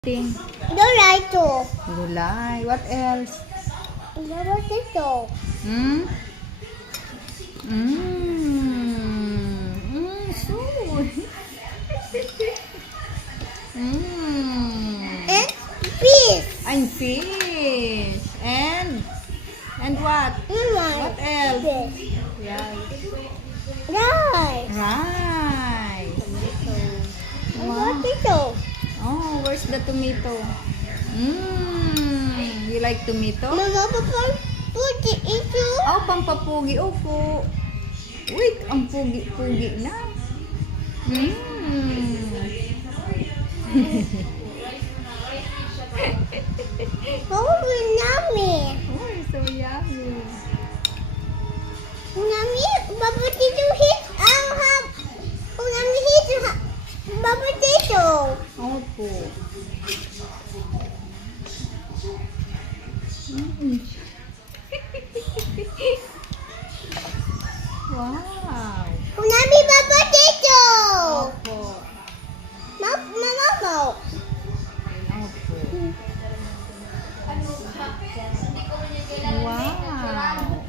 Ting. Gulay to. Gulay. What else? Dapat ito. Hmm? Sweet. And fish. And fish. And what? What else? Fish. Rice. Rice. Rice. Dapat ito. Oh, where's the tomato? You like tomato? Mama, papa, puti ito. Oh, pampapugi. Opo. Wait, ang pugi-pugi na. Oh, yummy. Oh, it's so yummy. Yummy. Baba dito hit. Yummy hit. Baba dito. Opo. Wow. Yummy, baba dito. Opo. Mama mo. Opo. Wow.